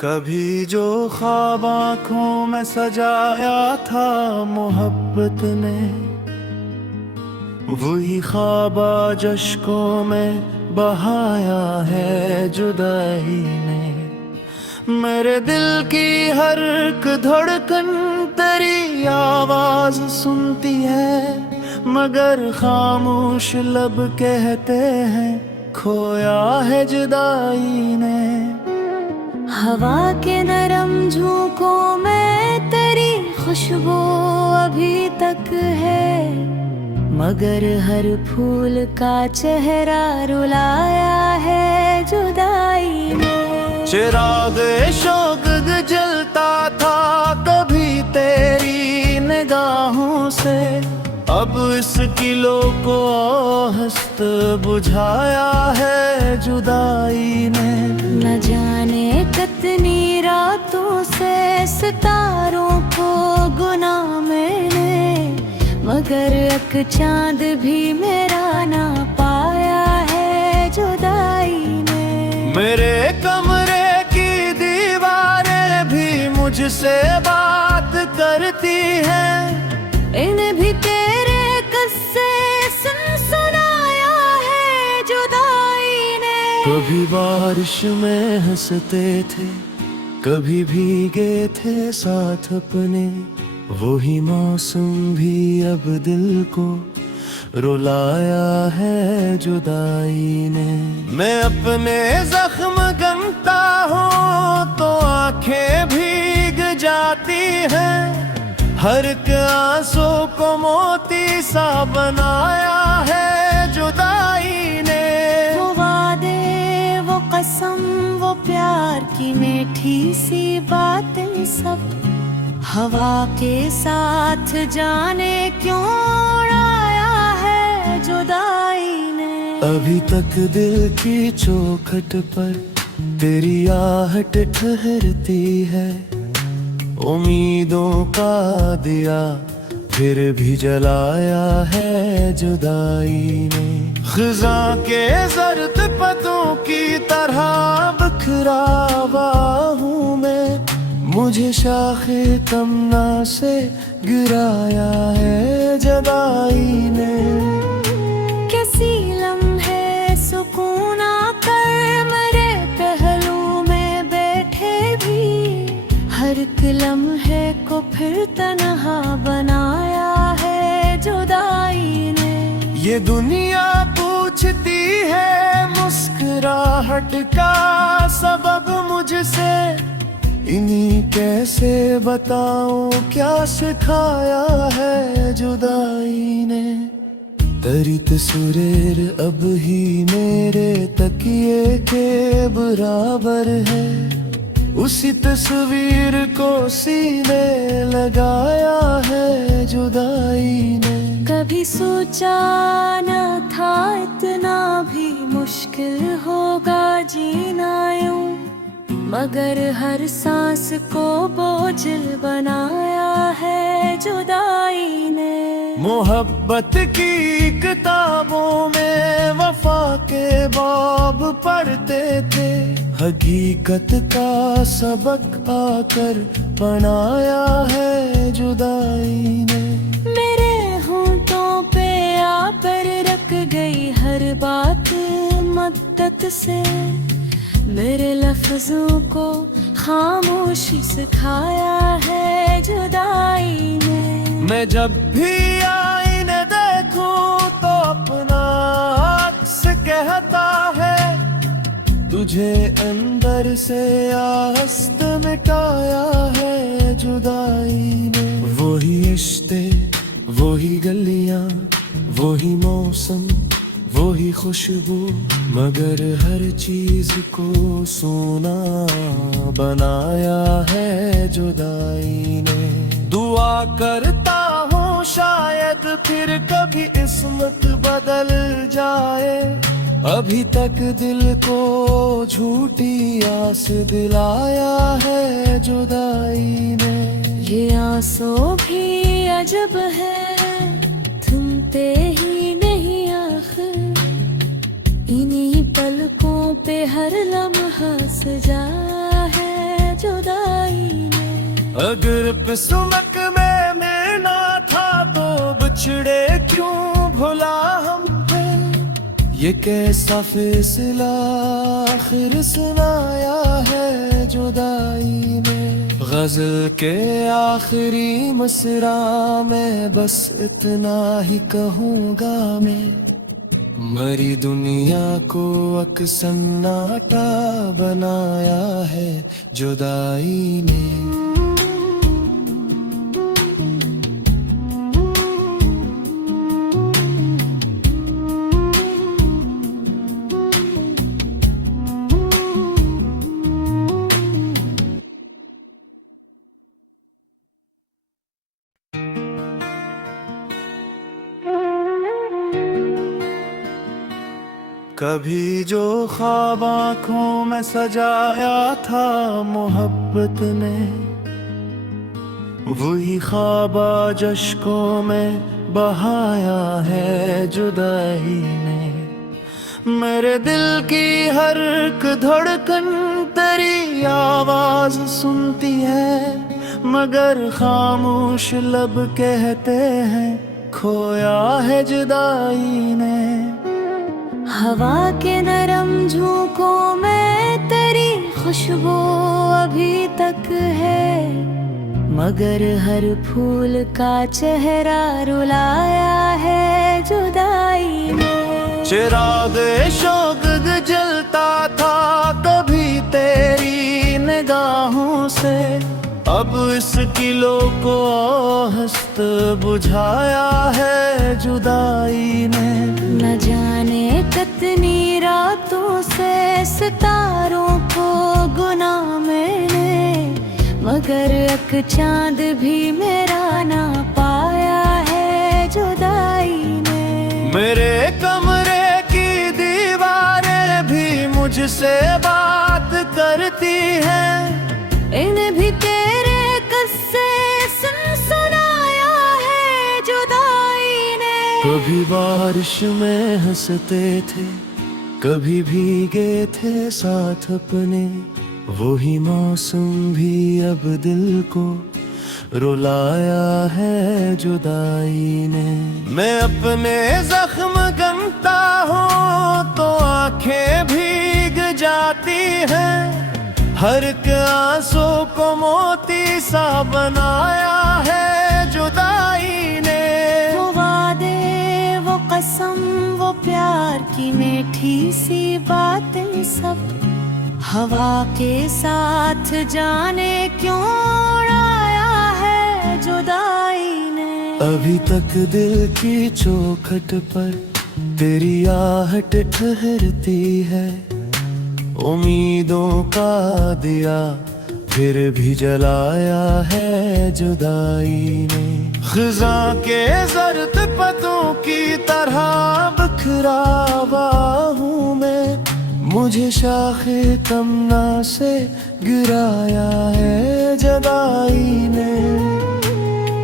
कभी जो ख्वाब आँखों में सजाया था मोहब्बत ने, वही ख्वाब आज अश्कों में बहाया है जुदाई ने। मेरे दिल की हर एक धड़कन तेरी आवाज सुनती है, मगर खामोश लब कहते हैं खोया है जुदाई ने। हवा के नरम झोंकों में तेरी खुशबू अभी तक है, मगर हर फूल का चेहरा रुलाया है जुदाई ने। चिराग शौक जलता था कभी तेरी निगाहों से, अब इस किलो को हस्त बुझाया है जुदाई ने। न जाने कितनी रातों से सितारों को गुना मैंने, मगर एक चांद भी मेरा ना पाया है जुदाई ने। मेरे कमरे की दीवारें भी मुझसे बात करती हैं, इन्हें भी तेरे किस्से सुनाया है जुदाई ने। कभी बारिश में हंसते थे, कभी भीगे थे साथ अपने, वही मौसम भी अब दिल को रुलाया है जुदाई ने। मैं अपने जख्म गनता हूँ तो आंखें भीग जाती हैं, हर एक आंसू को मोती सा बनाया है जुदाई ने। वो वादे, वो कसम, वो प्यार की मीठी सी बातें सब हवा के साथ जाने क्यों उड़ाया है जुदाई ने। अभी तक दिल की चौखट पर तेरी आहट ठहरती है, उम्मीदों का दिया फिर भी जलाया है जुदाई ने। खिज़ा के ज़र्द पतों की तरह बिखरा हुआ हूँ मैं, मुझे शाखे तमन्ना से गिराया है जुदाई ने। कैसी लम्हे सुकून आकर मेरे पहलू में बैठे भी, हर एक लम्हे को फिर तन्हा बनाया है जुदाई ने। ये दुनिया पूछती है मुस्कुराहट का सबब मुझसे, इन्हीं कैसे बताऊं क्या सिखाया है जुदाई ने। तेरी तस्वीर अब ही मेरे तकिए के बराबर है, उसी तस्वीर को सीने लगाया है जुदाई ने। कभी सोचा न था इतना भी मुश्किल होगा जीना यूं, मगर हर सांस को बोझिल बनाया है जुदाई ने। मोहब्बत की किताबों में वफा के बाब पढ़ते थे, हकीकत का सबक आकर बनाया है जुदाई ने। मेरे होंठों पे आकर रख गई हर बात मद्दत से, मेरे लफ्जों को खामोशी सिखाया है जुदाई ने। मैं जब भी आईने देखूं तो अपना अक्स कहता है, तुझे अंदर से आस्त मिटाया है जुदाई ने। वही रिश्ते, वही गलियां, वही मौसम, वही खुशबू, मगर हर चीज को सोना बनाया है जुदाई ने। दुआ करता हूँ शायद फिर कभी किस्मत बदल जाए, अभी तक दिल को झूठी आस दिलाया है जुदाई ने। ये आंसू भी अजब है, थमते ही नहीं आखिर, इन्हीं पलकों पे हर लम्हा सजा है अगर पिसुमक में मिलना था तो बिछड़े क्यों भुला हम पे। ये कैसा फैसला आखिर सुनाया है जुदाई ने। गजल के आखिरी मसरा में बस इतना ही कहूँगा मैं, मरी दुनिया को अकसन्नाटा बनाया है जुदाई ने। कभी जो ख्वाब आँखों में सजाया था मोहब्बत ने, वही ख्वाब आज अश्कों में बहाया है जुदाई ने। मेरे दिल की हर एक धड़कन तेरी आवाज सुनती है, मगर खामोश लब कहते हैं खोया है जुदाई ने। हवा के नरम झोंकों में तेरी खुशबू अभी तक है, मगर हर फूल का चेहरा रुलाया है जुदाई ने। चिराग शौक जलता था कभी तेरी निगाहों से, अब इस किलो को हस्त बुझाया है जुदाई ने। न जाने कितनी रातों से सितारों को गुना मैंने, मगर एक चांद भी मेरा ना पाया है जुदाई ने। मेरे कमरे की दीवारें भी मुझसे बात करती हैं, इन्हें भी तेरे किस्से सुनाया है जुदाई ने। कभी बारिश में हंसते थे, कभी भीगे थे साथ अपने, वही मौसम भी अब दिल को रुलाया है जुदाई ने। मैं अपने जख्म गमता हूँ तो आंखें भीग जाती हैं, हर एक आंसू को मोती सा बनाया है जुदाई ने। वो वादे, वो कसम, वो प्यार की मीठी सी बातें सब हवा के साथ जाने क्यों उड़ाया है जुदाई ने। अभी तक दिल की चौखट पर तेरी आहट ठहरती है, उम्मीदों का दिया फिर भी जलाया है जुदाई ने। खिज़ा के ज़र्द पत्तों की तरह बिखरा हुआ हूँ मैं, मुझे शाखे तमन्ना से गिराया है जुदाई ने।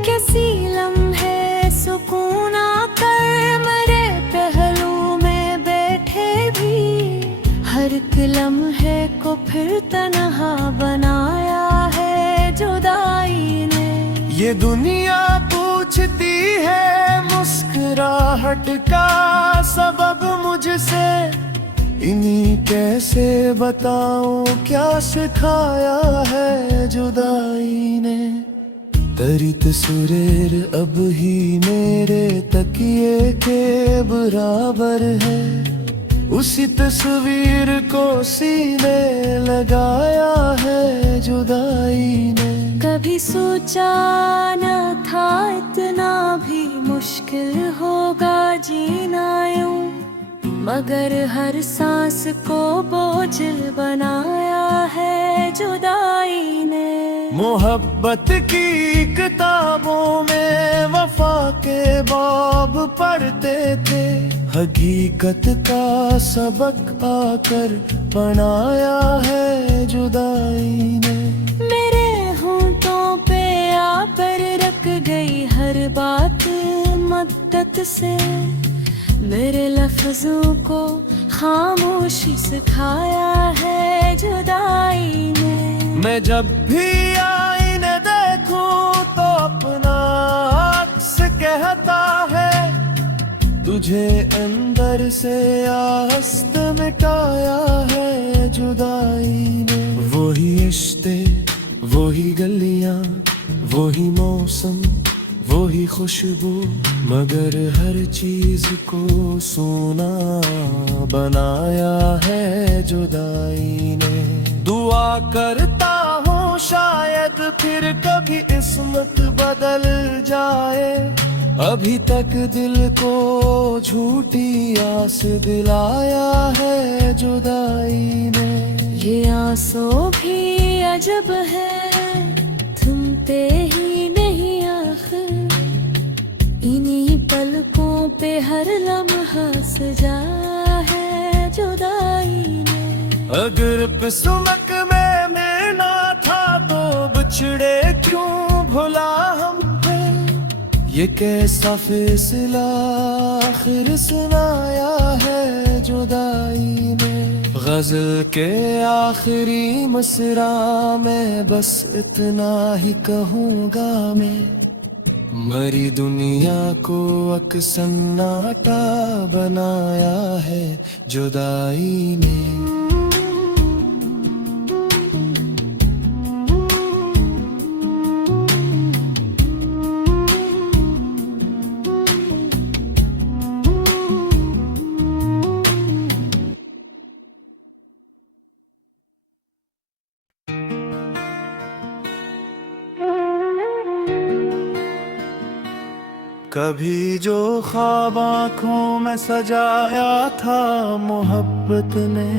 कैसी लम्हे सुकून आकर मेरे पहलू में बैठे भी, हर एक लम्हे को फिर तन्हा बनाया है जुदाई ने। ये दुनिया पूछती है मुस्कुराहट का सबब मुझसे, इन्हीं कैसे बताऊं क्या सिखाया है जुदाई ने। तेरी तस्वीर अब ही मेरे तकिए के बराबर है, उसी तस्वीर को सीने लगाया है जुदाई ने। कभी सोचा न था इतना भी मुश्किल होगा जीना यूं, मगर हर सांस को बोझिल बनाया है जुदाई ने। मोहब्बत की किताबों में वफा के बाब पढ़ते थे, हकीकत का सबक आकर पढ़ाया है जुदाई ने। मेरे होंठों पे आकर रख गई हर बात मद्दत से, मेरे लफ्जों को खामोशी सिखाया है जुदाई ने। मैं जब भी आईने अपना अक्स कहता है, तुझे अंदर से आस्त मिटाया है जुदाई ने। वही रिश्ते, वही गलियां, वही मौसम, वही खुशबू, मगर हर चीज को सोना बनाया है जुदाई ने। दुआ करता हूँ शायद फिर कभी किस्मत बदल जाए, अभी तक दिल को झूठी आस दिलाया है जुदाई ने। ये आंसू भी अजब है, थमते ही नहीं आखिर, इन्हीं पलकों पे हर लम्हा सजा है जुदाई ने। अगर किस्मत में मिलना था तो बिछड़े क्यों भुला हम पे, ये कैसा फैसला आखिर सुनाया है जुदाई ने। गजल के आखिरी मसरा में बस इतना ही कहूँगा मैं, मरी दुनिया को अकसन्नाटा बनाया है जुदाई ने। कभी जो ख्वाब आँखों में सजाया था मोहब्बत ने,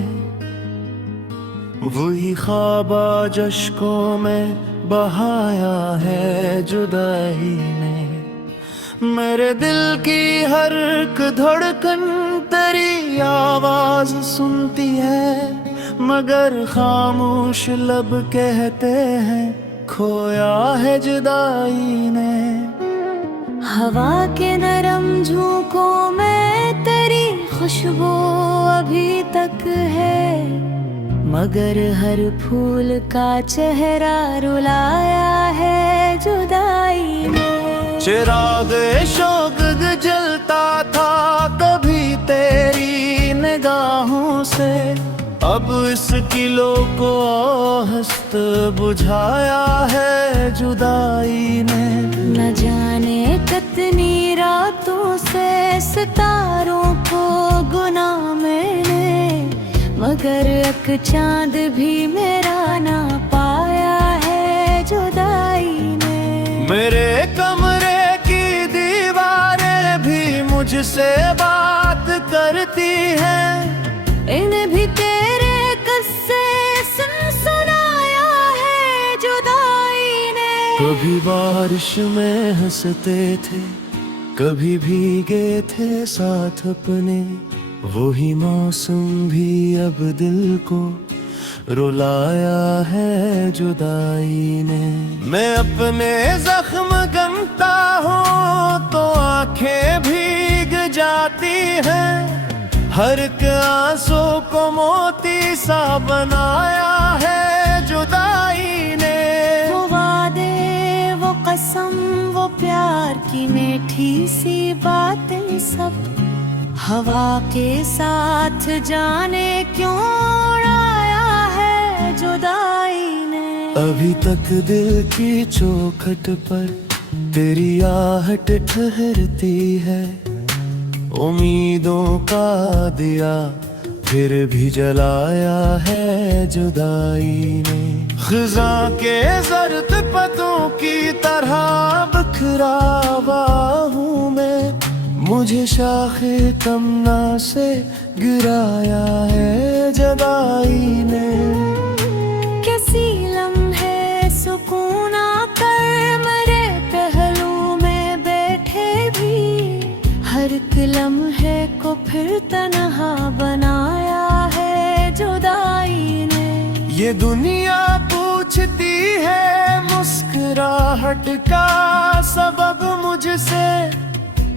वही ख्वाब आज अश्कों में बहाया है जुदाई ने। मेरे दिल की हर एक धड़कन तेरी आवाज सुनती है, मगर खामोश लब कहते हैं खोया है जुदाई ने। हवा के नरम झोंकों में तेरी खुशबू अभी तक है, मगर हर फूल का चेहरा रुलाया है जुदाई ने। चिराग शौक जलता था कभी तेरी निगाहों से, अब इस किलो को हस्त बुझाया है जुदाई ने। न जाने कितनी रातों से सितारों को गुना मैंने, मगर एक चांद भी मेरा ना पाया है जुदाई ने। मेरे कमरे की दीवारें भी मुझसे बात करती हैं, इन्हें भी तेरे किस्से सुनाया है जुदाई ने। कभी बारिश में हंसते थे, कभी भीगे थे साथ अपने, वही मौसम भी अब दिल को रुलाया है जुदाई ने। मैं अपने जख्म गमता हूँ तो आंखें भीग जाती हैं, हर एक आंसू को मोती सा बनाया है जुदाई ने। वो वादे, वो कसम, वो प्यार की मीठी सी बातें सब हवा के साथ जाने क्यों उड़ाया है जुदाई ने। अभी तक दिल की चौखट पर तेरी आहट ठहरती है, उम्मीदों का दिया फिर भी जलाया है जुदाई ने। खिज़ा के ज़र्द पतों की तरह बिखरा हुआ हूँ मैं, मुझे शाखे तमन्ना से गिराया है जुदाई ने। कैसी लम्हे सुकून आकर मेरे पहलू में बैठे भी, हर एक लम्हे को फिर तन्हा बनाया है जुदाई ने। ये दुनिया पूछती है मुस्कुराहट का सबब मुझसे,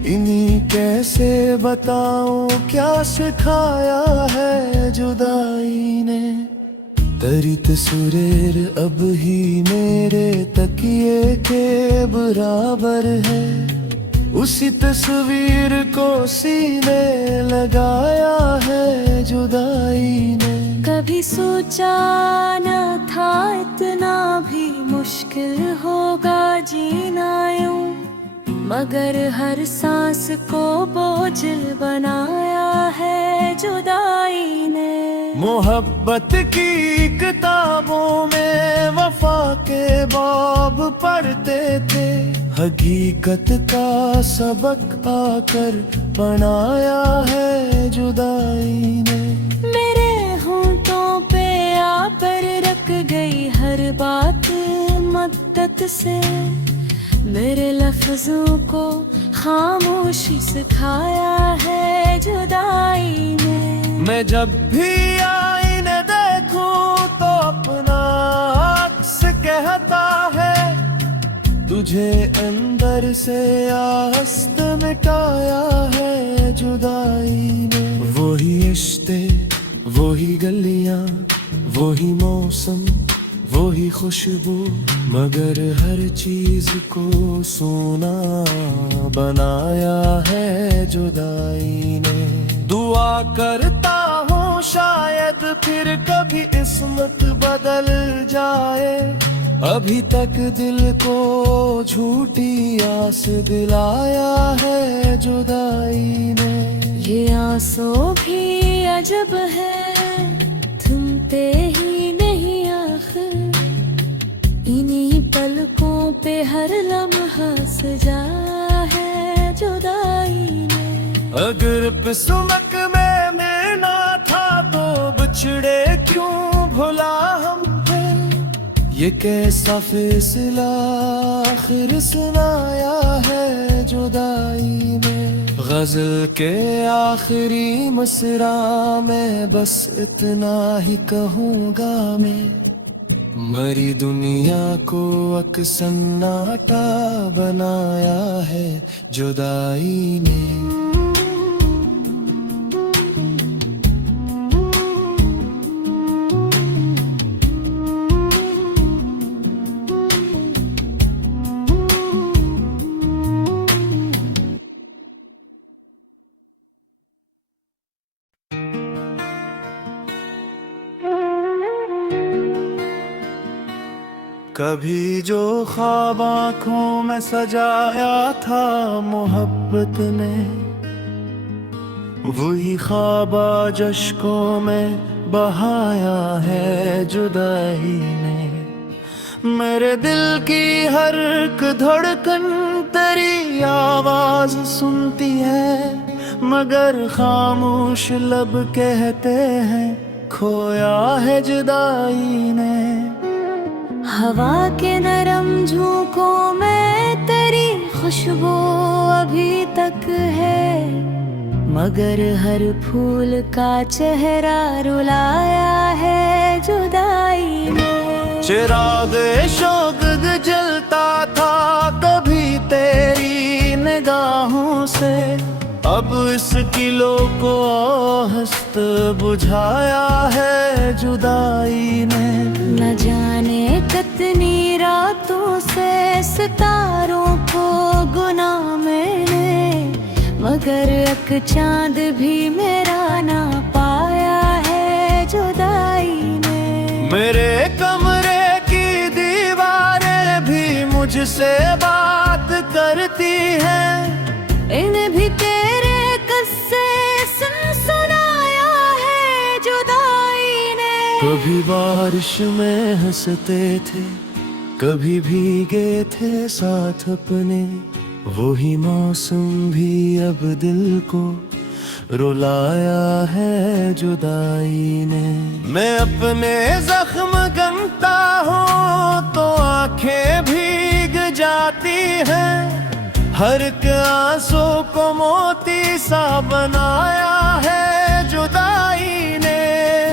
इन्हीं कैसे बताऊं क्या सिखाया है जुदाई ने। तेरी तस्वीर अब ही मेरे तकिए के बराबर है, उसी तस्वीर को सीने लगाया है जुदाई ने। कभी सोचा न था इतना भी मुश्किल होगा जीना यूं, मगर हर सांस को बोझिल बनाया है जुदाई ने। मोहब्बत की किताबों में वफा के बाब पढ़ते थे, हकीकत का सबक आकर बनाया है जुदाई ने। मेरे होंठों पे आकर रख गई हर बात मद्दत से, मेरे लफ्जों को खामोशी सिखाया है जुदाई ने। मैं जब भी आईने देखूं तो अपना अक्स कहता है, तुझे अंदर से आस्त मिटाया है जुदाई ने। वही रिश्ते, वही गलियां, वही मौसम, वही खुशबू, मगर हर चीज को सोना बनाया है जुदाई ने। दुआ करता हूँ शायद फिर कभी किस्मत बदल जाए, अभी तक दिल को झूठी आस दिलाया है जुदाई ने। ये आंसू भी अजब है, थमते ही नहीं आखिर, इन्हीं पलकों पे हर लम्हा सजा है जुदाई ने। अगर किस्मत में मिलना था तो बिछड़े क्यों भुला हम पे, ये कैसा फैसला आखिर सुनाया है जुदाई में। गजल के आखिरी मसरा में बस इतना ही कहूँगा मैं, मरी दुनिया को अकसन्नाटा बनाया है जुदाई ने। कभी जो ख्वाब आँखों में सजाया था मोहब्बत ने, वही ख्वाब आज अश्कों में बहाया है जुदाई ने। मेरे दिल की हर एक धड़कन तेरी आवाज सुनती है, मगर खामोश लब कहते हैं खोया है जुदाई ने। हवा के नरम झोंकों में तेरी खुशबू अभी तक है, मगर हर फूल का चेहरा रुलाया है जुदाई ने। चिराग शौक जलता था कभी तेरी निगाहों से, अब इस किलो को हस्त बुझाया है जुदाई ने। न जाने कितनी रातों से सितारों को गुना मैंने, मगर एक चांद भी मेरा ना पाया है जुदाई ने। मेरे कमरे की दीवारें भी मुझसे बात करती हैं, इन्हें भी तेरे किस्से सुनाया है जुदाई ने। कभी बारिश में हंसते थे, कभी भीगे थे साथ अपने, वही मौसम भी अब दिल को रुलाया है जुदाई ने। मैं अपने जख्म गमता हूँ तो आंखें भीग जाती हैं, हर एक आंसू को मोती सा बनाया है जुदाई ने।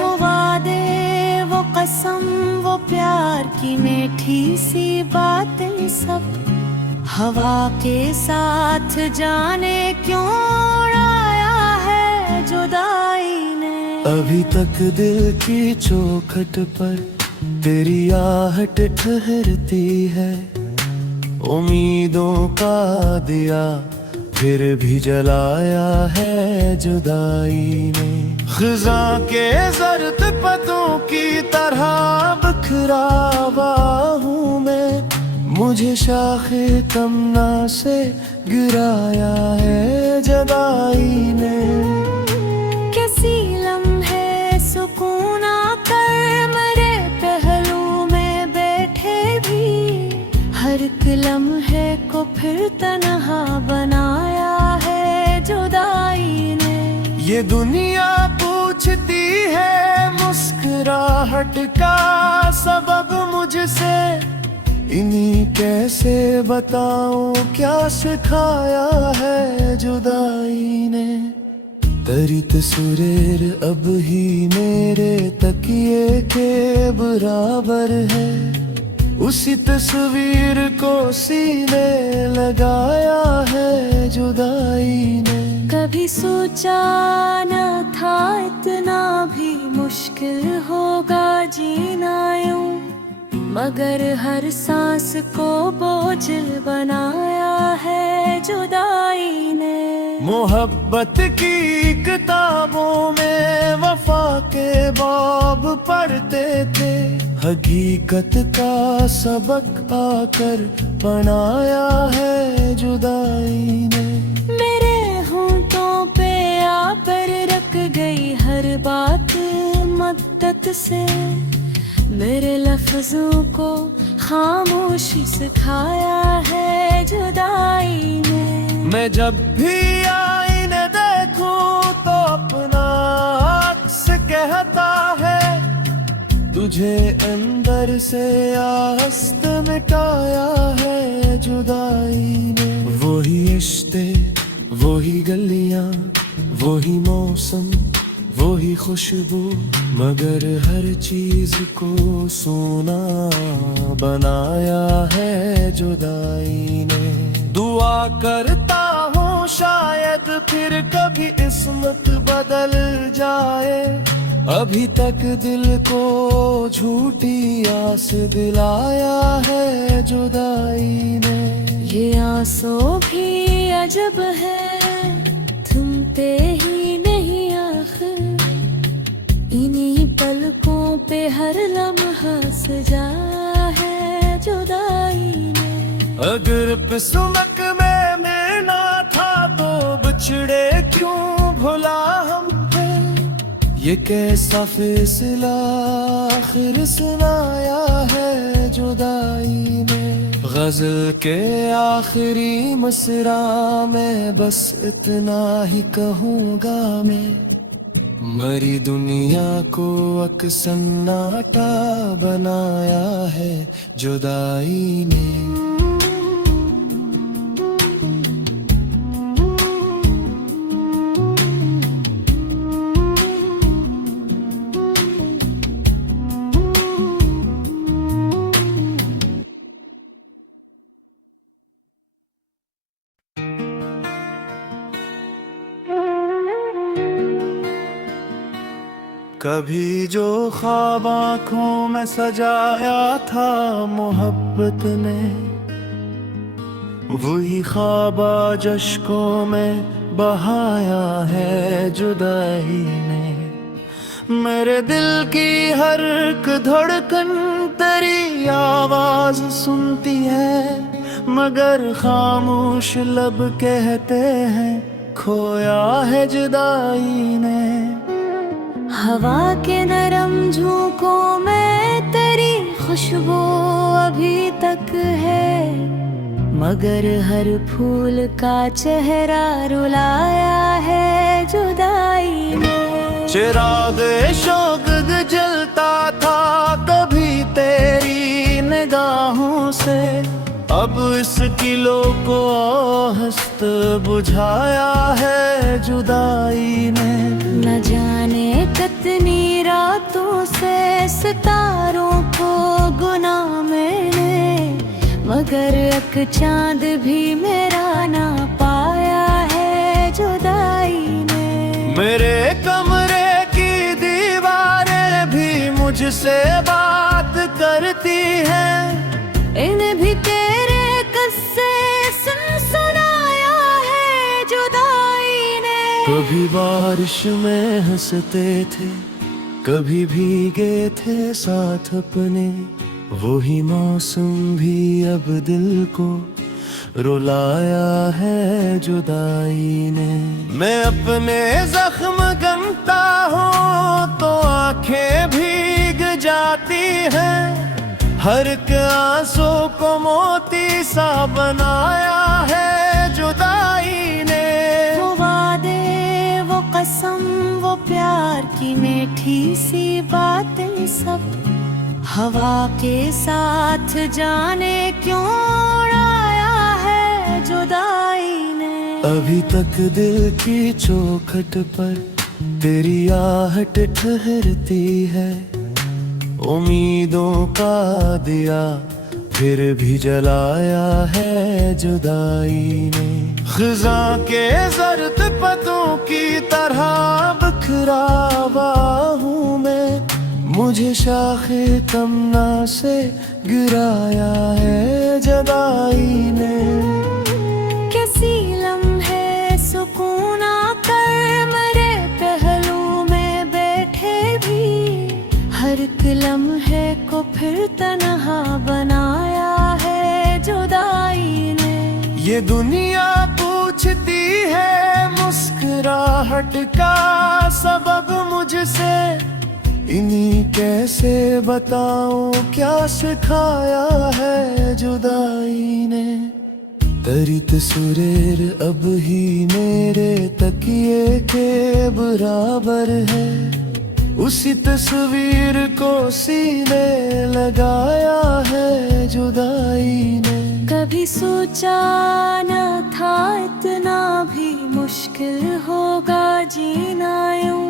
वो वादे, वो कसम, वो प्यार की मीठी सी बातें सब हवा के साथ जाने क्यों उड़ाया है जुदाई ने। अभी तक दिल की चौखट पर तेरी आहट ठहरती है। उम्मीदों का दिया फिर भी जलाया है जुदाई ने। खिज़ा के जर्द पतों की तरह बिखरा हुआ हूँ मैं। मुझे शाखे तमन्ना से गिराया है जुदाई ने। कैसी लम्हे सुकून आकर मेरे पहलू में बैठे भी, हर एक लम्हे को फिर तन्हा बनाया है जुदाई ने। ये दुनिया पूछती है मुस्कुराहट का सबब मुझसे, इन्हीं कैसे बताऊं क्या सिखाया है जुदाई ने। तेरी तस्वीर अब ही मेरे तकिए के बराबर है, उसी तस्वीर को सीने लगाया है जुदाई ने। कभी सोचा न था इतना भी मुश्किल होगा जीना यूं, मगर हर सांस को बोझिल बनाया है जुदाई ने। मोहब्बत की किताबों में वफा के बाब पढ़ते थे, हकीकत का सबक आकर बनाया है जुदाई ने। मेरे होंठों पे आकर रख गई हर बात मद्दत से, मेरे लफ्जों को खामोशी सिखाया है जुदाई ने। मैं जब भी आईने देखूं तो अपना अक्स कहता है, तुझे अंदर से आस्त मिटाया है जुदाई ने। वही रिश्ते, वही गलियां, वही मौसम, वही खुशबू, मगर हर चीज को सोना बनाया है जुदाई ने। दुआ करता हूँ शायद फिर कभी किस्मत बदल जाए, अभी तक दिल को झूठी आस दिलाया है जुदाई ने। ये आंसू भी अजब है, थमते ही नहीं आखिर, इन्हीं पलकों पे हर लम्हा सजा है जुदाई ने। अगर किस्मत में मिलना था तो बिछड़े क्यों भुला हम पे, ये कैसा फैसला आखिर सुनाया है जुदाई ने। गजल के आखिरी मसरा में बस इतना ही कहूँगा मैं, मरी दुनिया को अकसन्नाटा बनाया है जुदाई ने। कभी जो ख्वाब आँखों में सजाया था मोहब्बत ने, वही ख्वाब आज अश्कों में बहाया है जुदाई ने। मेरे दिल की हर एक धड़कन तेरी आवाज सुनती है, मगर खामोश लब कहते हैं खोया है जुदाई ने। हवा के नरम झोंकों में तेरी खुशबू अभी तक है, मगर हर फूल का चेहरा रुलाया है जुदाई ने। चिराग शौक जलता था कभी तेरी निगाहों से, अब इस किलो को हस्त बुझाया है जुदाई ने। न जाने कितनी रातों से सितारों को गुना मैंने, मगर एक चांद भी मेरा ना पाया है जुदाई ने। मेरे कमरे की मुझसे बात करती है। इन्हें भी तेरे किस्से सुनाया है जुदाई ने। कभी बारिश में हंसते थे, कभी भीगे थे साथ अपने। वही मौसम भी अब दिल को रुलाया है जुदाई ने। मैं अपने जख्म गनता हूँ तो आंखें भीग जाती हैं। हर एक आंसू को मोती सा बनाया है जुदाई ने। वो वादे, वो कसम, वो प्यार की मीठी सी बातें सब हवा के साथ जाने क्यों उड़ाया है जुदाई ने। अभी तक दिल की चौखट पर तेरी आहट ठहरती है। उम्मीदों का दिया फिर भी जलाया है जुदाई ने। खिज़ां के जर्द पत्तों की तरह बिखरा हुआ हूँ मैं। मुझे शाखे तमन्ना से गिराया है जुदाई ने। कैसी लम्हे सुकून आकर मेरे पहलू में बैठे भी। हर एक लम्हे को फिर तन्हा बनाया है जुदाई ने। ये दुनिया पूछती है मुस्कुराहट का सबब मुझसे। इन्हीं कैसे बताऊं क्या सिखाया है जुदाई ने। तेरी तस्वीर अब ही मेरे तकिए के बराबर है। उसी तस्वीर को सीने लगाया है जुदाई ने। कभी सोचा न था इतना भी मुश्किल होगा जीना यूं।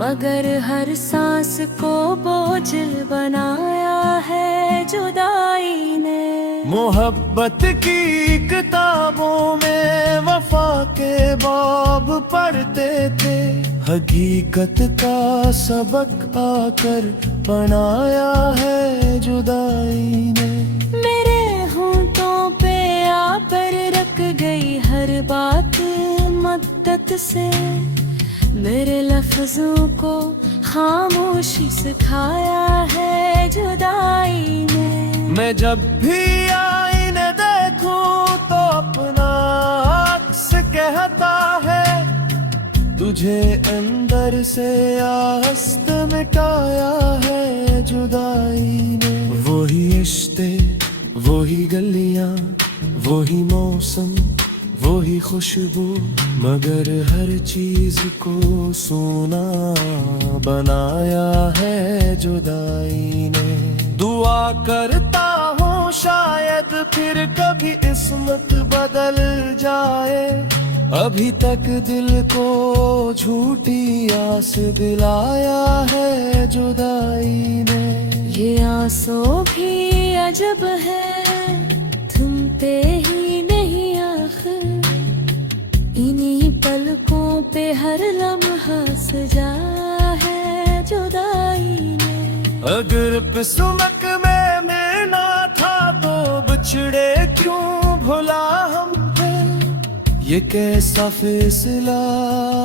मगर हर सांस को बोझिल बनाया है जुदाई ने। मोहब्बत की किताबों में वफा के बाब पढ़ते थे। हकीकत का सबक आकर बनाया है जुदाई ने। मेरे होंठों पे आ पर रख गई हर बात मद्दत से। मेरे लफ्जों को खामोशी सिखाया है जुदाई ने। मैं जब भी आईने देखूं तो अपना अक्स कहता है। तुझे अंदर से आस्त मिटाया है जुदाई ने। वही रिश्ते, वही गलियां, वही मौसम, वही खुशबू। मगर हर चीज को सोना बनाया है जुदाई ने। दुआ करता हूँ शायद फिर कभी किस्मत बदल जाए। अभी तक दिल को झूठी आस दिलाया है जुदाई ने। ये आंसू भी अजब है, थमते ही नहीं आखिर। इन्हीं पलकों पे हर लम्हा सजा है जुदाई ने। अगर किस्मत में मिलना था तो बिछड़े क्यों भुला हम पे। ये कैसा फैसला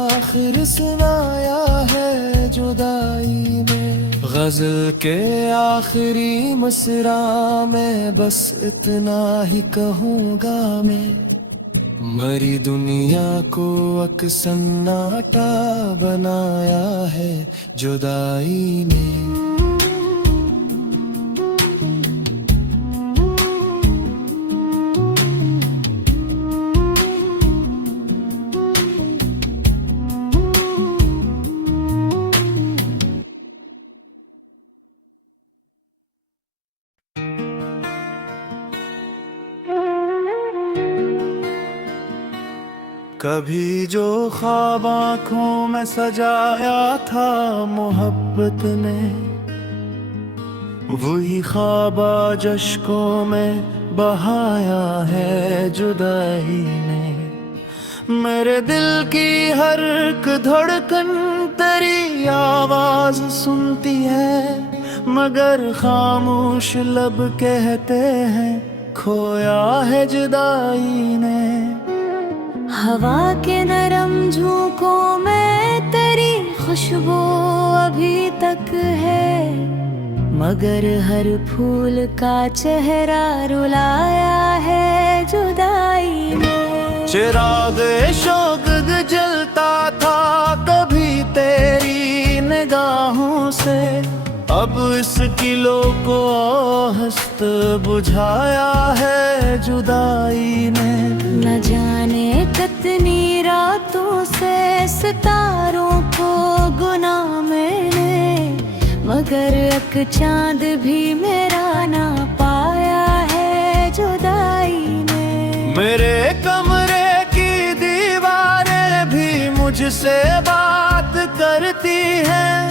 आखिर सुनाया है जुदाई में। गजल के आखिरी मसरा में बस इतना ही कहूँगा मैं। मरी दुनिया को अकसन्नाटा बनाया है जुदाई ने। कभी जो ख्वाब आँखों में सजाया था मोहब्बत ने, वही ख्वाब आज अश्कों में बहाया है जुदाई ने। मेरे दिल की हर एक धड़कन तेरी आवाज सुनती है। मगर खामोश लब कहते हैं खोया है जुदाई ने। हवा के नरम झोंकों में तेरी खुशबू अभी तक है, मगर हर फूल का चेहरा रुलाया है जुदाई ने। चिराग शौक जलता था कभी तेरी निगाहों से, अब इस किलो को हस्त बुझाया है जुदाई ने। न जाने कितनी रातों से सितारों को गुना मैंने, मगर एक चांद भी मेरा ना पाया है जुदाई ने। मेरे कमरे की दीवारें भी मुझसे बात करती हैं,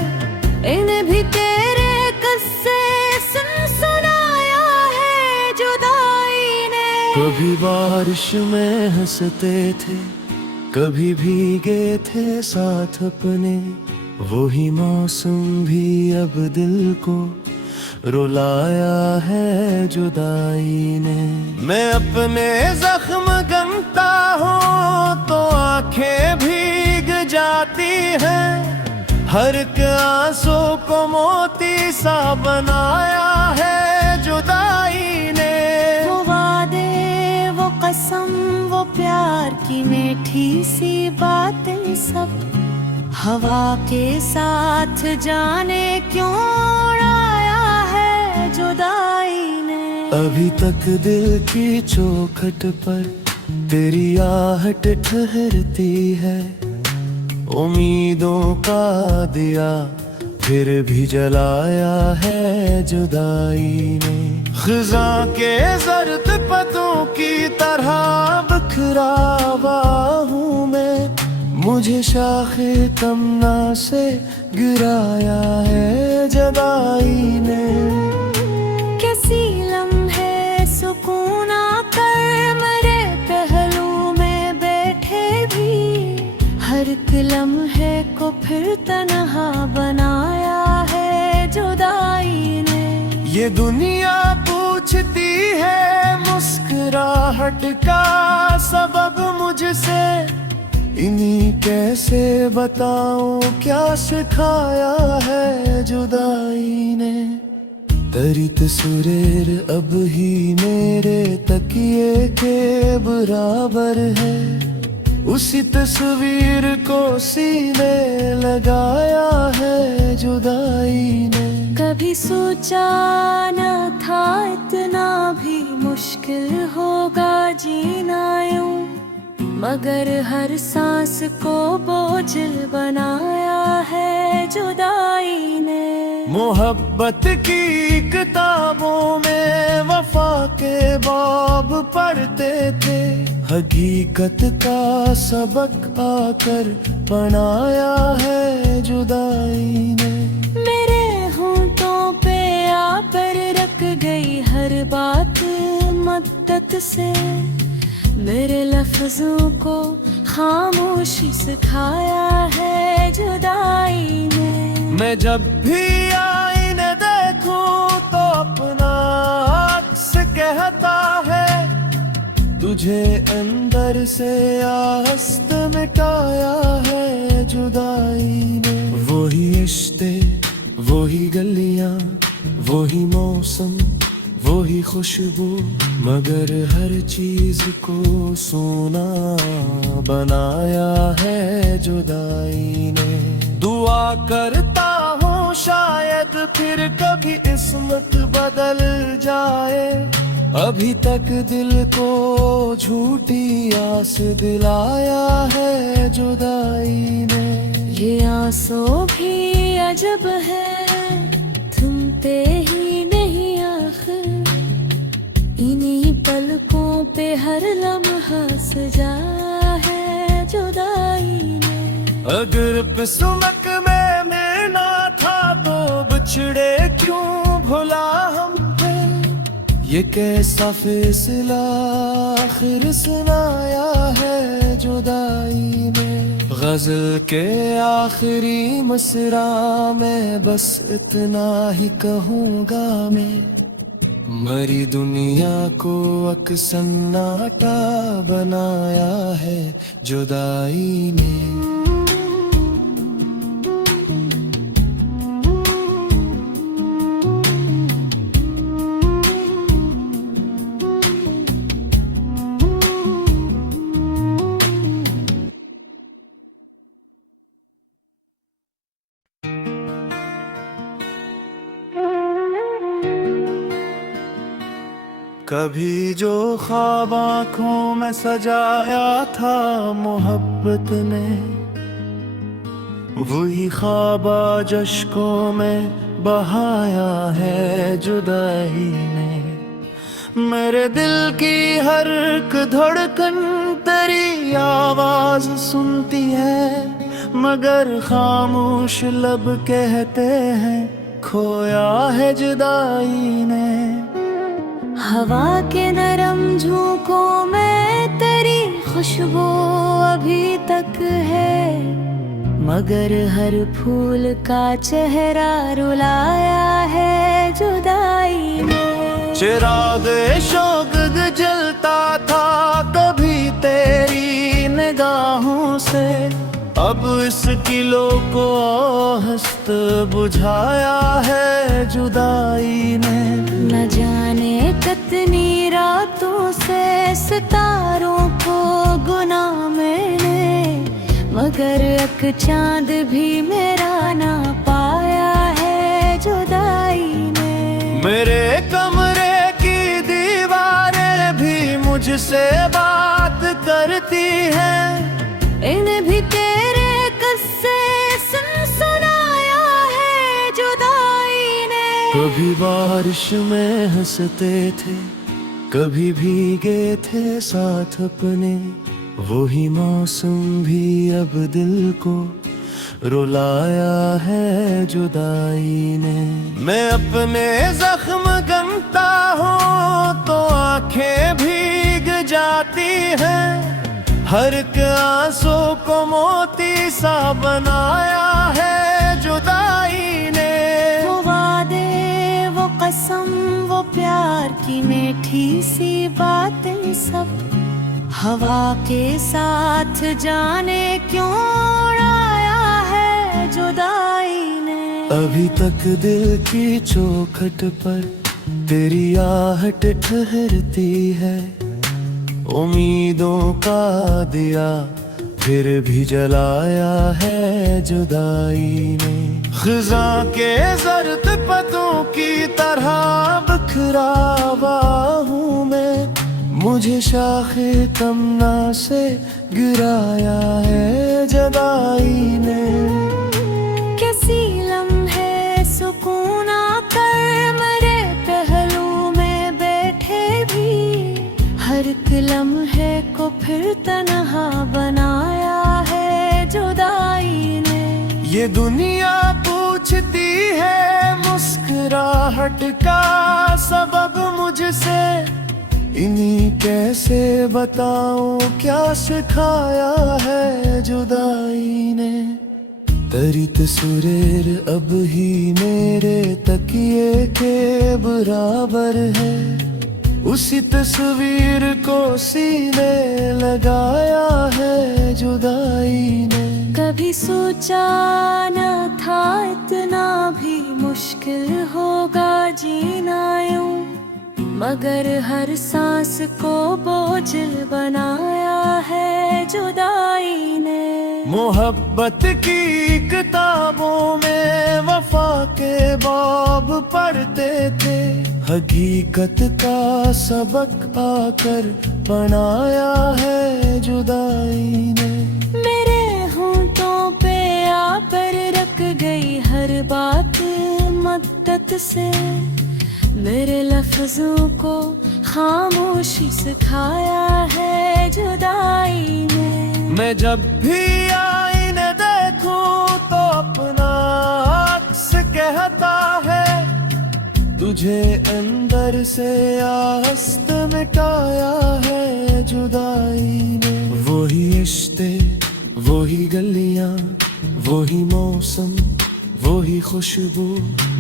इन्हें भी तेरे किस्से सुनाया है जुदाई ने। कभी बारिश में हंसते थे, कभी भीगे थे साथ अपने, वही मौसम भी अब दिल को रुलाया है जुदाई ने। मैं अपने जख्म गमता हूँ तो आंखें भीग जाती हैं, हर एक आंसू को मोती सा बनाया है जुदाई ने। वो वादे, वो कसम, वो प्यार की मीठी सी बातें सब हवा के साथ जाने क्यों उड़ाया है जुदाई ने। अभी तक दिल की चौखट पर तेरी आहट ठहरती है, उम्मीदों का दिया फिर भी जलाया है जुदाई ने। खिज़ा के जर्द पतों की तरह बिखरा हुआ हूँ मैं, मुझे शाखे तमन्ना से गिराया है जुदाई ने। कैसी लम्हे सुकून आकर मेरे पहलू में बैठे भी, हर एक लम्हे को फिर तन्हा बनाया है जुदाई ने। ये दुनिया पूछती है मुस्कुराहट का सबब मुझसे, इन्हीं कैसे बताऊं क्या सिखाया है जुदाई ने। तेरी तस्वीर अब ही मेरे तकिए के बराबर है, उसी तस्वीर को सीने लगाया है जुदाई ने। कभी सोचा न था इतना भी मुश्किल होगा जीना यूं, मगर हर सांस को बोझिल बनाया है जुदाई ने। मोहब्बत की किताबों में वफा के बाब पढ़ते थे, हकीकत का सबक आकर बनाया है जुदाई ने। मेरे होंठों पे आकर रख गई हर बात मद्दत से, मेरे लफ्जों को खामोशी सिखाया है जुदाई ने। मैं जब भी आईने देखूं तो अपना अक्स कहता है, तुझे अंदर से आस्त मिटाया है जुदाई ने। वही रिश्ते, वही गलियां, वही मौसम, वही खुशबू, मगर हर चीज को सोना बनाया है जुदाई ने। दुआ करता हूँ शायद फिर कभी किस्मत बदल जाए, अभी तक दिल को झूठी आस दिलाया है जुदाई ने। ये आंसू भी अजब है, थमते ही नहीं आखिर, इन्हीं पलकों पे हर लम्हा सजा है जुदाई ने। अगर किस्मत में मिलना था तो बिछड़े क्यों भुला हम पे, ये कैसा फैसला आखिर सुनाया है जुदाई में। गजल के आखिरी मसरा में बस इतना ही कहूँगा मैं, मरी दुनिया को अकसन्नाटा बनाया है जुदाई ने। कभी जो ख्वाब आँखों में सजाया था मोहब्बत ने, वही ख्वाब आज अश्कों में बहाया है जुदाई ने। मेरे दिल की हर एक धड़कन तेरी आवाज सुनती है, मगर खामोश लब कहते हैं खोया है जुदाई ने। हवा के नरम झोंकों में तेरी खुशबू अभी तक है, मगर हर फूल का चेहरा रुलाया है जुदाई ने। चिराग शौक जलता था कभी तेरी निगाहों से, अब इस किलो को हस्त बुझाया है जुदाई ने। न जाने कितनी रातों से सितारों को गुना मैंने, मगर एक चांद भी मेरा ना पाया है जुदाई ने। मेरे कमरे की दीवारें भी मुझसे बात करती हैं, इन्हें भी तेरे किस्से सुनाया है जुदाई ने। कभी बारिश में हंसते थे, कभी भीगे थे साथ अपने, वही मौसम भी अब दिल को रुलाया है जुदाई ने। मैं अपने जख्म गमता हूँ तो आंखें भीग जाती हैं, हर एक आंसू को मोती सा बनाया है जुदाई ने। वो वादे, वो कसम, वो प्यार की मीठी सी बातें सब हवा के साथ जाने क्यों उड़ाया है जुदाई ने। अभी तक दिल की चौखट पर तेरी आहट ठहरती है, उम्मीदों का दिया फिर भी जलाया है जुदाई ने। खिज़ा के ज़र्द पतों की तरह बिखरा हुआ हूँ मैं, मुझे शाखे तमन्ना से गिराया है जुदाई ने। कैसी लम्हे सुकून आकर मेरे पहलू में बैठे भी, हर एक लम्हे को फिर तन्हा बनाया है जुदाई ने। ये दुनिया पूछती है मुस्कुराहट का सबब मुझसे, इन्हीं कैसे बताऊं क्या सिखाया है जुदाई ने। तेरी तस्वीर अब ही मेरे तकिए के बराबर है, उसी तस्वीर को सीने लगाया है जुदाई ने। कभी सोचा न था इतना भी मुश्किल होगा जीना यूं, मगर हर सांस को बोझिल बनाया है जुदाई ने। मोहब्बत की किताबों में वफा के बाब पढ़ते थे, हकीकत का सबक आकर बनाया है जुदाई ने। मेरे होंठों पे आ पर रख गई हर बात मद्दत से, मेरे लफ्जों को खामोशी सिखाया है जुदाई ने। मैं जब भी आईने देखूं तो अपना अक्स कहता है, तू तुझे अंदर से आस्त मिटाया है जुदाई ने। वही रिश्ते, वही गलियां, वही मौसम, वही खुशबू,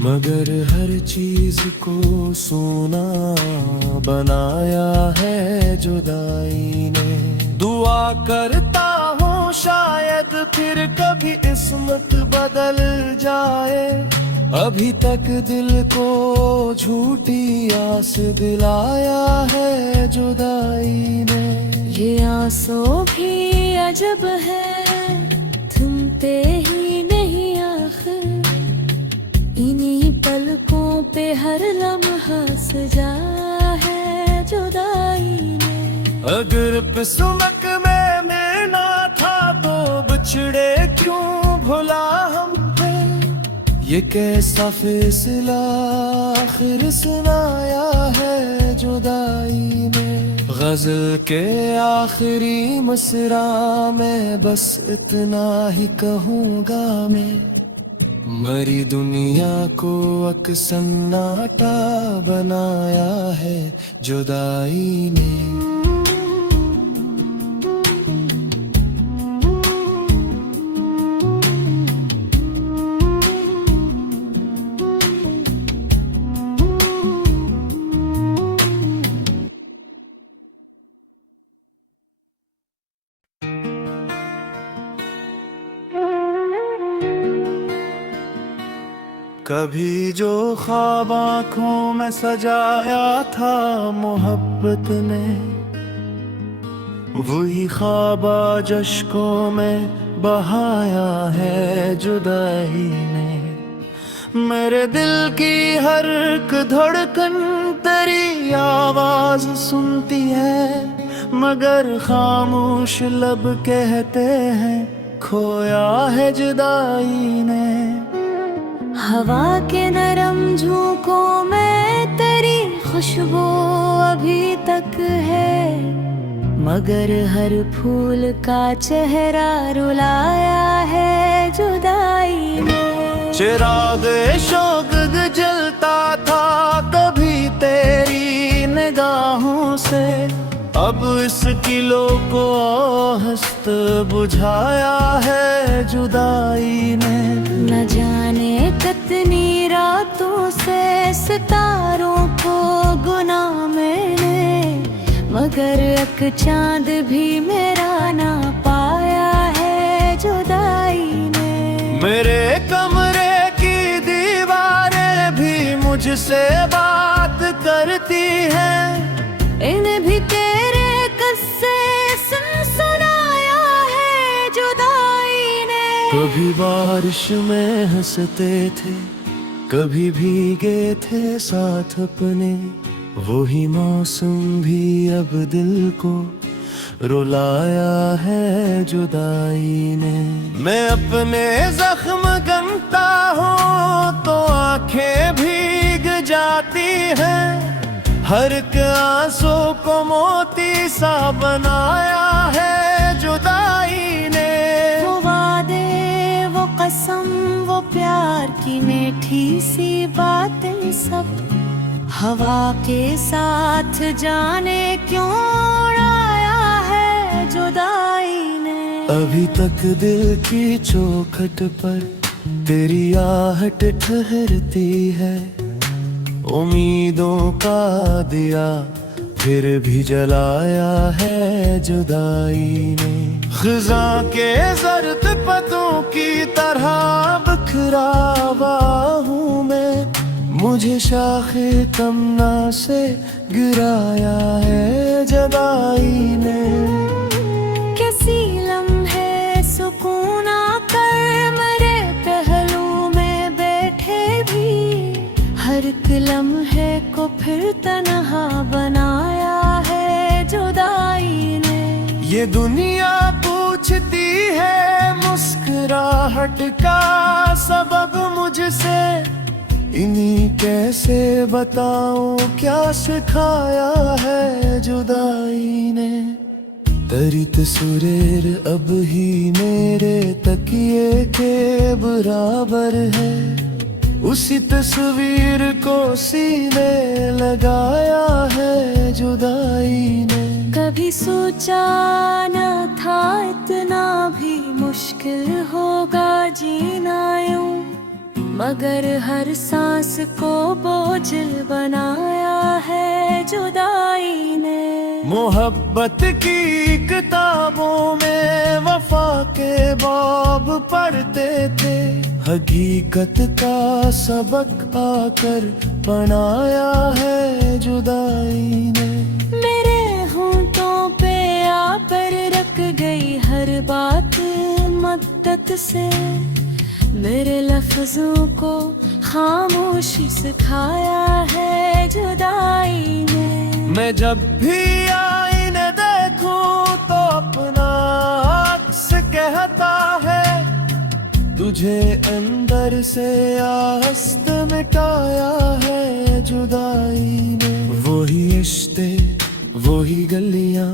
मगर हर चीज को सोना बनाया है जुदाई ने। दुआ करता हूँ शायद फिर कभी किस्मत बदल जाए, अभी तक दिल को झूठी आस दिलाया है जुदाई ने। ये आंसू भी अजब है, थमते ही नहीं आखिर, इन्हीं पलकों पे हर लम्हा सजा है जुदाई ने। अगर किस्मत में मिलना था तो बिछड़े क्यों भुला हम पे, ये कैसा फैसला आखिर सुनाया है जुदाई ने। गजल के आखिरी मसरा में बस इतना ही कहूँगा मैं, मरी दुनिया को अकसन्नाटा बनाया है जुदाई ने। कभी जो ख्वाब आँखों में सजाया था मोहब्बत ने, वही ख्वाब आज अश्कों में बहाया है जुदाई ने। मेरे दिल की हर एक धड़कन तेरी आवाज सुनती है, मगर खामोश लब कहते हैं खोया है जुदाई ने। हवा के नरम झोंकों में तेरी खुशबू अभी तक है, मगर हर फूल का चेहरा रुलाया है जुदाई ने। चिराग शौक जलता था कभी तेरी निगाहों से, अब इस किलो को हस्त बुझाया है जुदाई ने। न जाने कितनी रातों से सितारों को गुना मैंने, मगर एक चांद भी मेरा ना पाया है जुदाई ने। मेरे कमरे की दीवारें भी मुझसे बात करती हैं, इन्हें भी तेरे किस्से सुनाया है जुदाई ने। कभी बारिश में हंसते थे, कभी भीगे थे साथ अपने, वही मौसम भी अब दिल को रुलाया है जुदाई ने। मैं अपने जख्म गनता हूँ तो आंखें भीग जाती हैं, हर एक आंसू को मोती सा बनाया है जुदाई ने। वो वादे, वो कसम, वो प्यार की मीठी सी बातें सब हवा के साथ जाने क्यों उड़ाया है जुदाई ने। अभी तक दिल की चौखट पर तेरी आहट ठहरती है, उम्मीदों का दिया फिर भी जलाया है जुदाई ने। खिज़ा के ज़र्द पतों की तरह बिखरा हुआ हूँ मैं, मुझे शाखे तमन्ना से गिराया है जुदाई ने। कैसी लम्हे सुकून आकर मेरे पहलू में बैठे भी, हर एक लम्हे को फिर तन्हा बनाया है जुदाई ने। ये दुनिया पूछती है मुस्कुराहट का सबब मुझसे, इन्हीं कैसे बताऊं क्या सिखाया है जुदाई ने। तेरी तस्वीर अब ही मेरे तकिए के बराबर है, उसी तस्वीर को सीने लगाया है जुदाई ने। कभी सोचा न था इतना भी मुश्किल होगा जीना यूं, मगर हर सांस को बोझिल बनाया है जुदाई ने। मोहब्बत की किताबों में वफा के बाब पढ़ते थे, हकीकत का सबक आकर पढ़ाया है जुदाई ने। मेरे होंठों पे आकर रख गई हर बात मद्दत से, मेरे लफ्जों को खामोशी सिखाया है जुदाई ने। मैं जब भी आईने देखूं तो अपना अक्स कहता है, तुझे अंदर से आस्त मिटाया है जुदाई ने। वही रिश्ते, वही गलियां,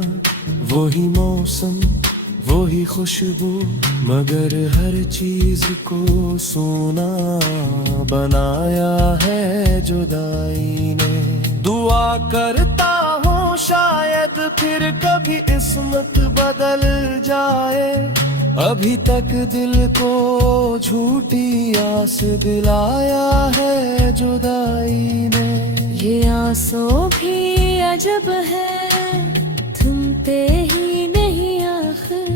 वही मौसम, वही खुशबू, मगर हर चीज को सोना बनाया है जुदाई ने। दुआ करता हूँ शायद फिर कभी किस्मत बदल जाए, अभी तक दिल को झूठी आस दिलाया है जुदाई ने। ये आंसू भी अजब है, थमते ही नहीं आखिर,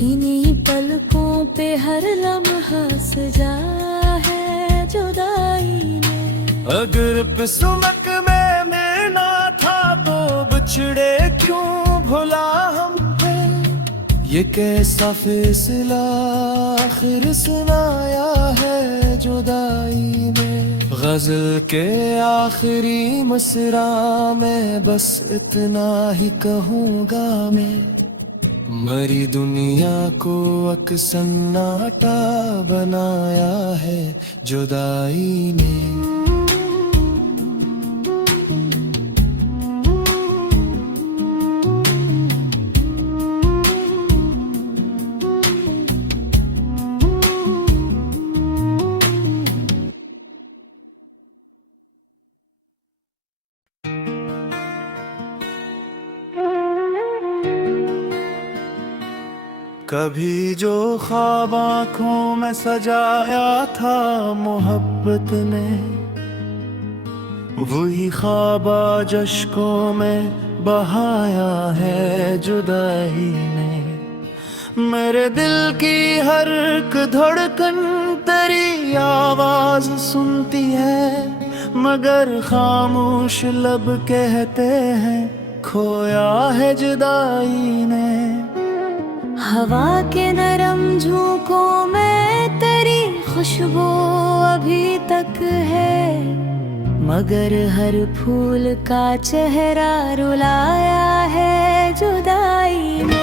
इन्हीं पलकों पे हर लम्हा सजा है जुदाई ने। अगर किस्मत में मिलना था तो बिछड़े क्यों भुला हम पे, ये कैसा फैसला आखिर सुनाया है जुदाई ने। गजल के आखिरी मसरा में बस इतना ही कहूँगा मैं, मरी दुनिया को अकसन्नाटा बनाया है जुदाई ने। कभी जो ख्वाब आँखों में सजाया था मोहब्बत ने, वही ख्वाब आज अश्कों में बहाया है जुदाई ने। मेरे दिल की हर एक धड़कन तेरी आवाज सुनती है, मगर खामोश लब कहते हैं खोया है जुदाई ने। हवा के नरम झोंकों में तेरी खुशबू अभी तक है, मगर हर फूल का चेहरा रुलाया है जुदाई ने।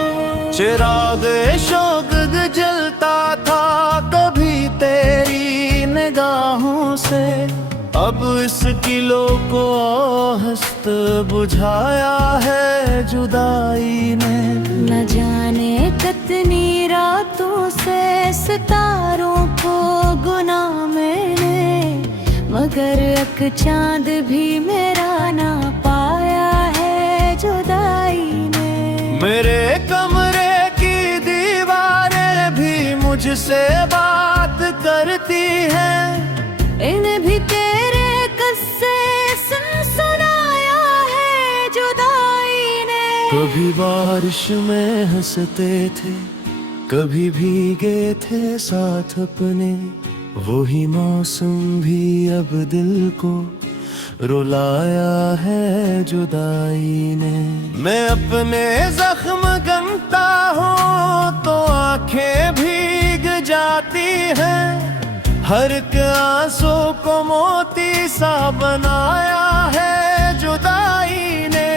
चिराग शौक जलता था कभी तेरी निगाहों से, अब इस किलो को हस्त बुझाया है जुदाई ने। न जाने कितनी रातों से सितारों को गुना मैंने, मगर एक चांद भी मेरा ना पाया है जुदाई ने। मेरे कमरे की दीवारें भी मुझसे बात करती हैं, इन्हें भी तेरे किस्से सुनाया है जुदाई ने। कभी बारिश में हंसते थे, कभी भीगे थे साथ अपने, वही मौसम भी अब दिल को रुलाया है जुदाई ने। मैं अपने जख्म गमता हूँ तो आंखें भीग जाती हैं, हर एक आंसू को मोती सा बनाया है जुदाई ने।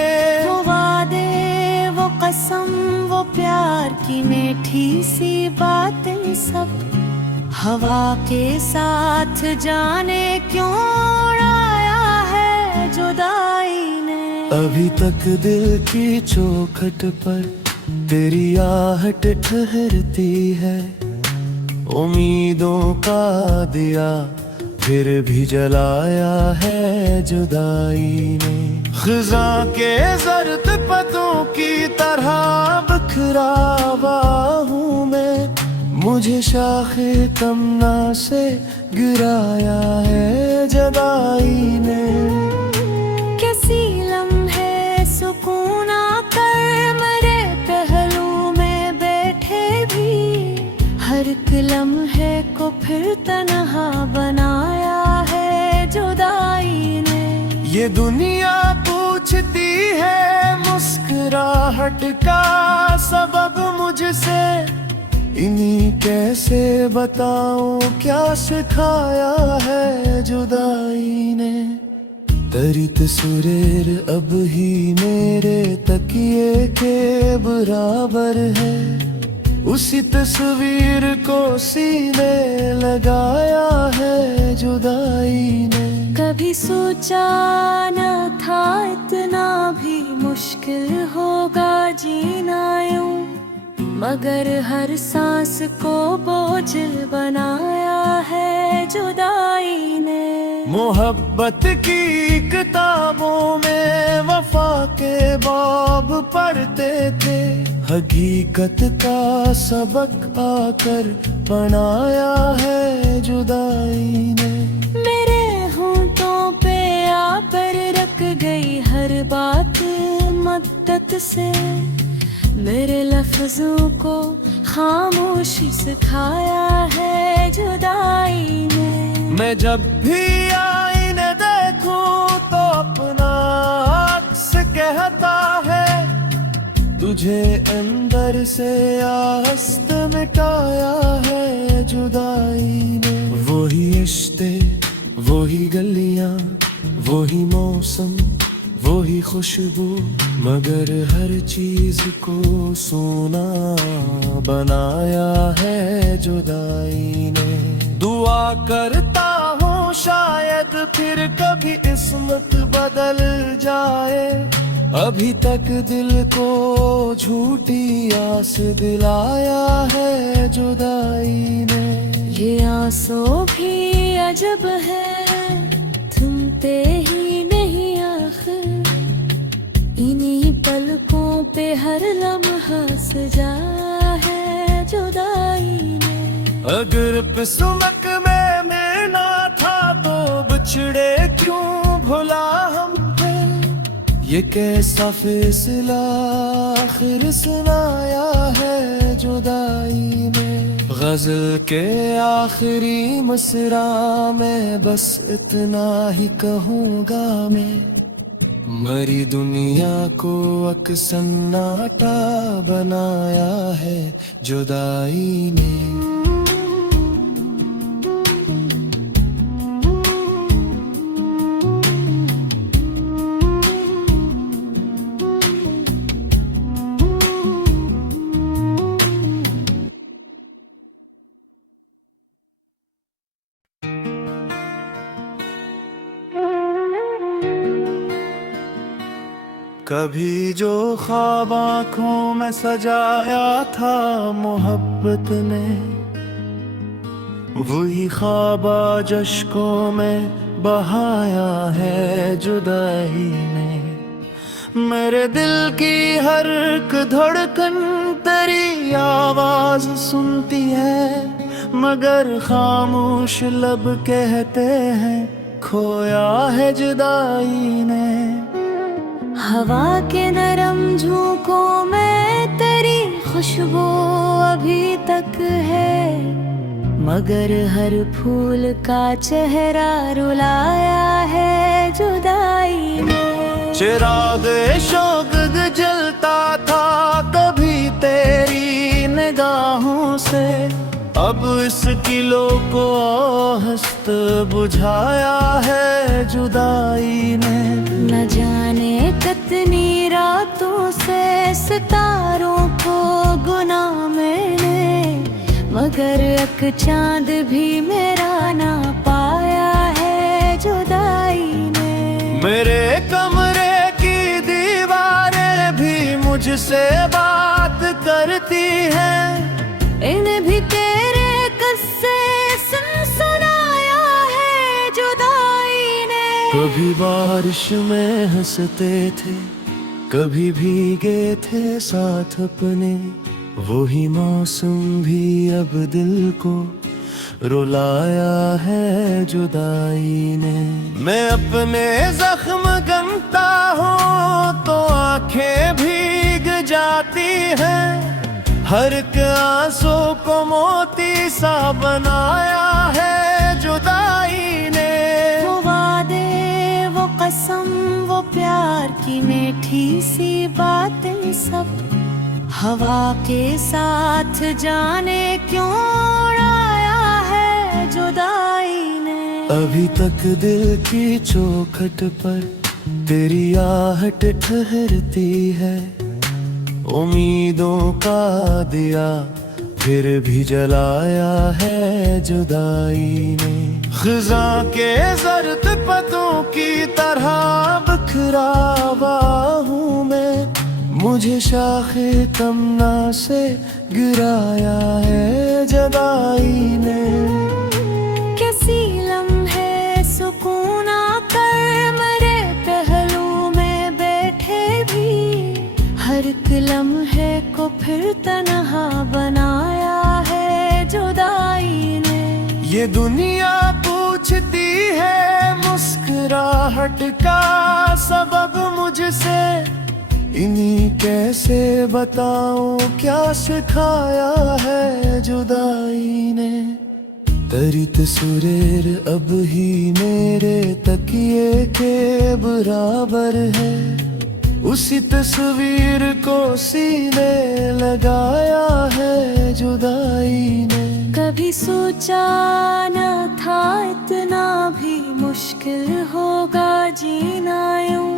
वो वादे, वो कसम, वो प्यार की मीठी सी बातें सब हवा के साथ जाने क्यों उड़ाया है जुदाई ने। अभी तक दिल की चौखट पर तेरी आहट ठहरती है, उम्मीदों का दिया फिर भी जलाया है जुदाई ने। खिज़ा के ज़र्द पतों की तरह बिखरावा हूँ मैं, मुझे शाखे तमना से गिराया है जुदाई ने। कैसी लम्हे सुकून आकर मेरे पहलू में बैठे भी, हर एक लम्हे को फिर तन्हा बनाया है जुदाई ने। ये दुनिया पूछती है मुस्कुराहट का सबब मुझसे, इन्हीं कैसे बताऊं क्या सिखाया है जुदाई ने। तेरी तस्वीर अब ही मेरे तकिए के बराबर है, उसी तस्वीर को सीने लगाया है जुदाई ने। कभी सोचा न था इतना भी मुश्किल होगा जीना यूं, मगर हर सांस को बोझिल बनाया है जुदाई ने। मोहब्बत की किताबों में वफा के बाब पढ़ते थे, हकीकत का सबक आकर पढ़ाया है जुदाई ने। मेरे होंठों पे आकर रख गई हर बात मद्दत से, मेरे लफ्जों को खामोशी सिखाया है जुदाई ने। मैं जब भी आईने देखूं तो अपना अक्स कहता है, तुझे अंदर से आस्त मिटाया है जुदाई ने। वही रिश्ते, वही गलियां, वही मौसम, वही खुशबू, मगर हर चीज को सोना बनाया है जुदाई ने। दुआ करता हूँ शायद फिर कभी किस्मत बदल जाए, अभी तक दिल को झूठी आस दिलाया है जुदाई ने। ये आंसू भी अजब है, थमते ही नहीं आखिर, इन्हीं पलकों पे हर लम्हा सजा है जुदाई ने। अगर किस्मत में मिलना था तो बिछड़े क्यों भुला हम पे, ये कैसा फैसला आखिर सुनाया है जुदाई ने। गजल के आखिरी मसरा में बस इतना ही कहूँगा मैं, मरी दुनिया को अकसन्नाटा बनाया है जुदाई ने। कभी जो ख्वाब आँखों में सजाया था मोहब्बत ने, वही ख्वाब आज अश्कों में बहाया है जुदाई ने। मेरे दिल की हर एक धड़कन तेरी आवाज सुनती है, मगर खामोश लब कहते हैं खोया है जुदाई ने। हवा के नरम झोंकों में तेरी खुशबू अभी तक है, मगर हर फूल का चेहरा रुलाया है जुदाई ने। चिराग शौक जलता था कभी तेरी निगाहों से, अब इस किलो को हस्त बुझाया है जुदाई ने। न जाने कितनी रातों से सितारों को गुना मैंने, मगर एक चांद भी मेरा ना पाया है जुदाई ने। मेरे कमरे की दीवारें भी मुझसे बात करती हैं, इन्हें भी तेरे किस्से सुनाया है कभी बारिश में हंसते थे, कभी भीगे थे साथ अपने। वही मौसम भी अब दिल को रुलाया है जुदाई ने। मैं अपने जख्म गनता हूँ तो आंखें भीग जाती हैं। हर एक आंसू को मोती सा बनाया है जुदाई ने। वो वादे, वो कसम, वो प्यार की मीठी सी बातें सब हवा के साथ जाने क्यों उड़ाया है जुदाई ने। अभी तक दिल की चौखट पर तेरी आहट ठहरती है। उम्मीदों का दिया फिर भी जलाया है जुदाई ने। खिज़ा के जर्द पतों की तरह बिखरा हुआ हूँ मैं। मुझे शाखे तमन्ना से गिराया है जुदाई ने। कैसी लम्हे सुकून आकर मेरे पहलू में बैठे भी हर एक लम्हे को फिर तन्हा बनाया है जुदाई ने। ये दुनिया पूछती है मुस्कुराहट का सबब मुझसे। इन्हीं कैसे बताऊं क्या सिखाया है जुदाई ने। तेरी तस्वीर अब ही मेरे तकिए के बराबर है। उसी तस्वीर को सीने लगाया है जुदाई ने। कभी सोचा न था इतना भी मुश्किल होगा जीना यूं,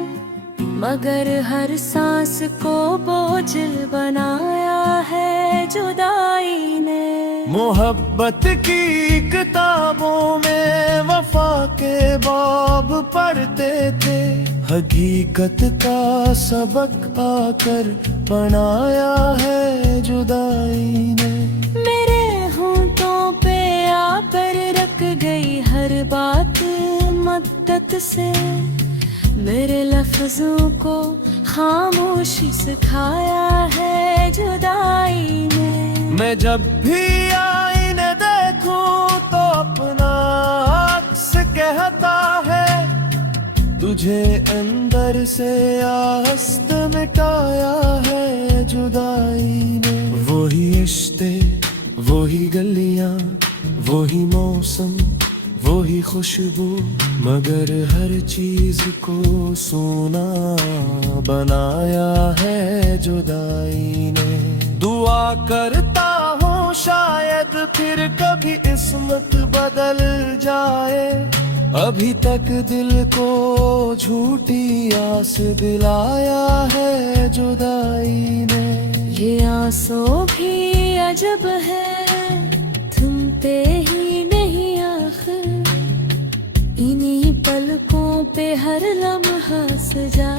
मगर हर सांस को बोझिल बनाया है जुदाई ने। मोहब्बत की किताबों में वफा के बाब पढ़ते थे। हकीकत का सबक आकर बनाया है जुदाई ने। मेरे होंठों पे आकर रख गई हर बात मद्दत से। मेरे लफ्जों को खामोशी सिखाया है जुदाई ने। मैं जब भी आईने देखूं तो अपना अक्स कहता है तुझे अंदर से आस्त मिटाया है जुदाई ने। वही रिश्ते, वही गलियां, वही मौसम, वही खुशबू, मगर हर चीज को सोना बनाया है जुदाई ने। दुआ करता हूँ शायद फिर कभी किस्मत बदल जाए। अभी तक दिल को झूठी आस दिलाया है जुदाई ने। ये आंसू भी अजब है, थमते ही नहीं आखिर। इन्हीं पलकों पे हर लम्हा सजा